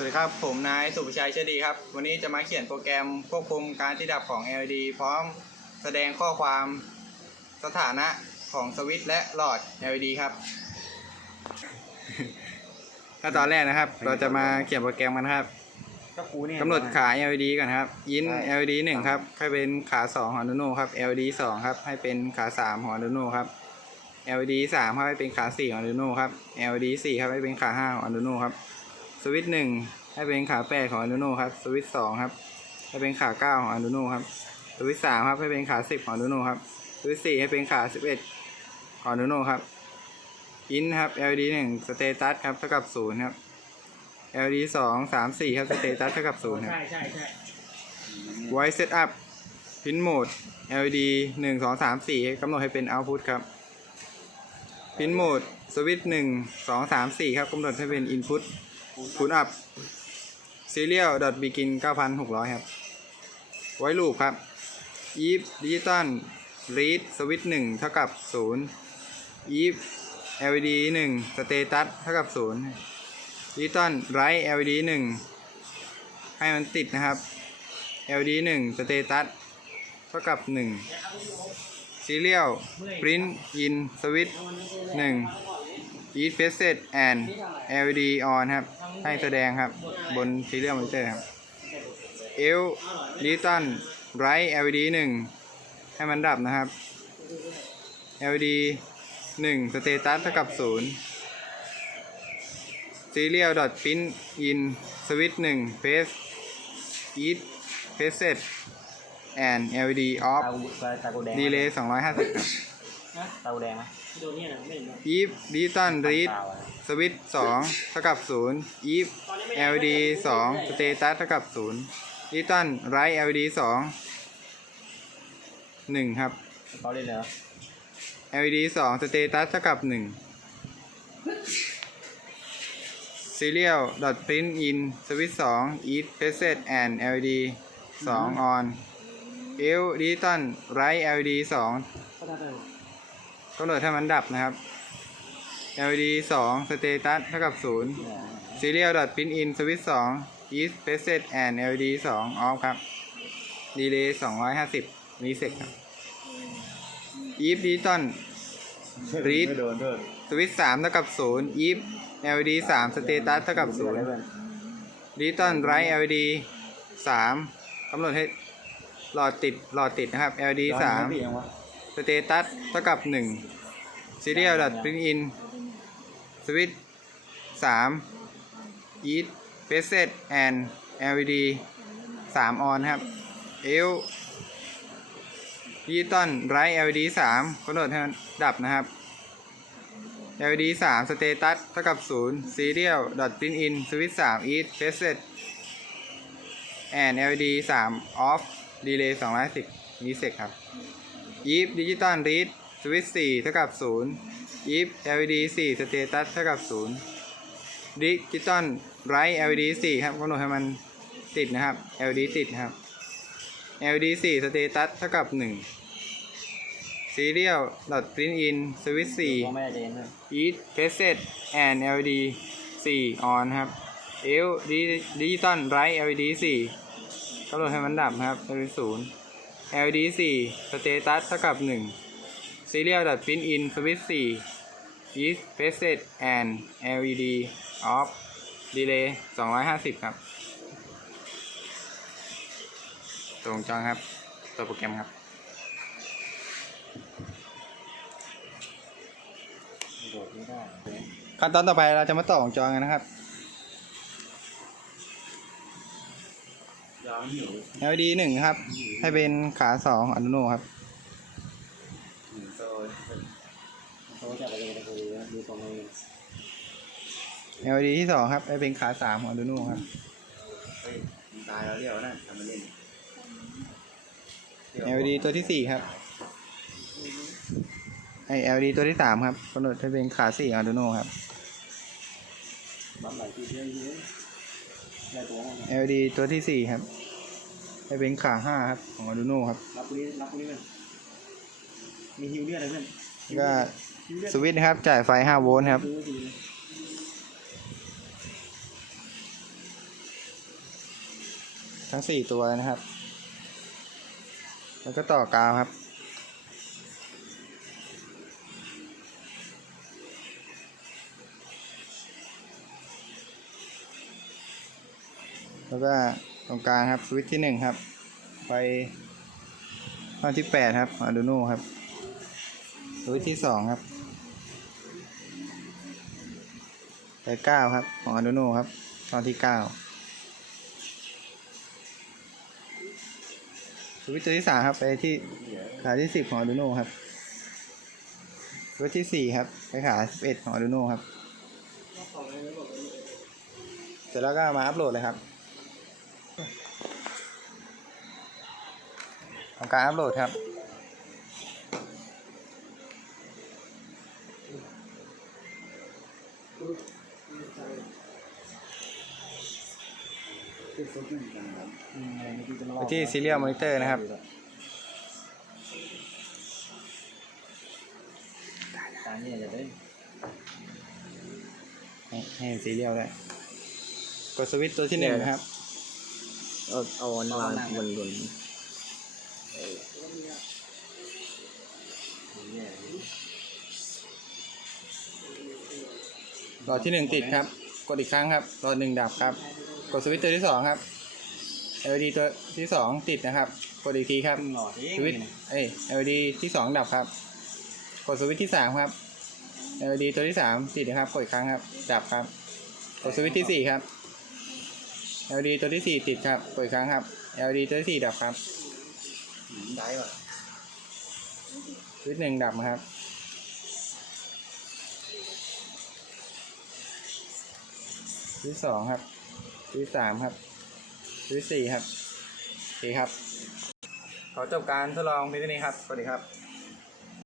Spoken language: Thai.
สวัสดีครับผมนายสุภชัยเชยดีครับ วันนี้จะมาเขียนโปรแกรมควบคุมการที่ดับของ LED พร้อมแสดงข้อความสถานะของสวิตช์และหลอด LED ครับขั้นตอนแรกนะครับ เราจะมาเขียนโปรแกรมกันนะครับก็กูเนี่ยกำหนดขา LED ก่อนครับ ยินใช่ LED 1 ครับให้เป็นขา2ของ Arduino ครับ LED 2 ครับ ให้เป็นขา3ของ Arduino ครับ LED 3 ครับให้เป็นขา4ของ Arduino ครับ LED 4 ครับให้เป็นขา5ของ Arduino ครับ สวิตช์1ให้เป็นขา8ของ Arduino ครับ สวิตช์2ครับ ให้เป็นขา9ของ Arduino ครับ สวิตช์3ครับ ให้เป็นขา10ของ Arduino ครับ สวิตช์4ให้เป็นขา11ของ Arduino ครับยินครับ LED 1สเตตัสครับ เท่ากับ0ครับ LED 2 3 4ครับ สเตตัสเท่ากับ0ครับ ใช่ใช่ใช่ Voice Setup Pin Mode LED 1 2 3 4กำหนดให้เป็น Output ครับ Pin Mode Switch 1 2 3 4ครับกำหนดให้เป็น Input คูณอัพซีเรียลดอทบีกิน 9,600 ครับ ไว้ลูปครับอีฟดิจิตอลรีดสวิตหนึ่งเท่ากับศูนย์อีฟ LED หนึ่งสเตตัสเท่ากับศูนย์ดิจิตอลไรท์ LED หนึ่งให้มันติดนะครับ LED หนึ่งสเตตัสเท่ากับหนึ่งซีเรียลปริ้นอินสวิตหนึ่ง 1 serial print in switch 1 each preset and LED on ครับ ให้แสดงครับ บน serial monitor ครับ L digital right LED 1 ให้มันดับนะครับ LED 1 status เท่ากับ 0 serial dot print in switch 1 press each preset and LED off ตากูตากูแดง delay 250ครับ ตากูแดงไหม โดนเนี่ยนะไม่เห็นนะ if digital read ตาอะ switch 2เท่ากับ0 if LED 2 status เท่ากับ0 digital write LED 2 1ครับ เขาเล่นเลยเหรอ LED 2 status เท่ากับ1 serial dot print in switch 2 each preset and LED 2 on L digital write LED 2ก็ได้เลย กำหนดให้มันดับนะครับ LED 2 status เท่ากับ0 serial dot print in switch 2 each preset and LED 2 off ครับ delay 250มิลลิเซกครับ if digital read ไม่โดนด้วยสวิตสามเท่ากับศูนย์ if LED สามสเตตัสเท่ากับศูนย์ดิจิตอลไร LED สามกำหนดให้หลอดติดหลอดติดนะครับ LED สาม สเตตัสเท่ากับหนึ่ง serial dot print in สวิตสาม each preset and LED สาม on ครับ L ดิจิตอลไร LED สามกำหนดให้มันดับนะครับ LED 3 status เท่ากับ 0 serial dot print in switch 3 is preset and LED 3 off delay 210 millisec ครับ if digital read switch 4เท่ากับ0 if LED 4 status เท่ากับ0 digital write LED 4ครับกำหนดให้มันติดนะครับ LED ติดนะครับ LED 4 status เท่ากับ1 serial dot print in switch 4พ่อแม่เจนเลย each preset and LED 4 on ครับ L digital right LED 4กำหนดให้มันดับนะครับ LED 0 LED 4 status เท่ากับ 1 serial dot print in switch 4 each preset and LED off delay 250 ครับ ตรงจองครับ ตัวโปรแกรมครับโดดไม่ได้ขั้นตอนต่อไปเราจะมาต่อวงจรกันนะครับ LED หนึ่งครับ ให้เป็นขาสองอนุโนครับโซ่โซ่จับอะไรกันกูดูตรงนี้ LED ที่สองครับให้เป็นขาสามของอนุโนครับเฮ้ยตายแล้วเรียวนะทำมาเล่น LED ตัวที่สี่ครับไอ LED ตัวที่สามครับกำหนดให้เป็นขาสี่อนุโนครับบัม ไหลที่เยอะเยอะได้ตัวมั้ง LED ตัวที่สี่ครับให้เป็นขาห้าครับของอนุโนครับ รับกูนี้รับกูนี้มันมีฮิวเลือดอะไรเพื่อนก็ฮิวเลือดสวิตช์นะครับจ่ายไฟห้าโวลต์ครับซื้อทีทั้งสี่ตัวนะครับ แล้วก็ต่อกาวครับ แล้วก็ตรงกลางครับสวิตช์ที่หนึ่งครับ ไปตอที่แปดครับ Arduino ครับ สวิตช์ที่สองครับไปเก้าครับ ของ Arduino ครับตอนที่เก้าสวิตช์ตัวที่สามครับ ไปที่ขาที่สิบของ Arduino ครับสวิตช์ที่สี่ครับ ไปขาสิบเอ็ดของ Arduino ครับ เสร็จแล้วก็มาอัปโหลดเลยครับ ทำการอัปโหลดครับติดซุปหนึ่งกันครับอืมอะไรที่จะมาไปที่ Serial Monitor นะครับตาเนี่ยจะได้ให้ให้ซีเรียลได้กดสวิตช์ตัวที่หนึ่งครับ เอาเอาอันวางบนบน หลอดที่หนึ่งติดครับ กดอีกครั้งครับหลอดหนึ่งดับครับ กดสวิตช์ตัวที่สองครับ LED ตัวที่สองติดนะครับ กดอีกทีครับ หลอดเองสวิตช์เอ้ย LED ที่สองดับครับ กดสวิตช์ที่สามครับ LED ตัวที่สามติดนะครับ กดอีกครั้งครับ ดับครับ กดสวิตช์ที่สี่ครับ LED ตัวที่สี่ติดครับ กดอีกครั้งครับ LED ตัวที่สี่ดับครับ ได้ป่ะชุดหนึ่งดำครับชุดสองครับชุดสามครับชุดสี่ครับโอเคครับ ขอจบการทดลองเพียงเท่านี้ครับ สวัสดีครับ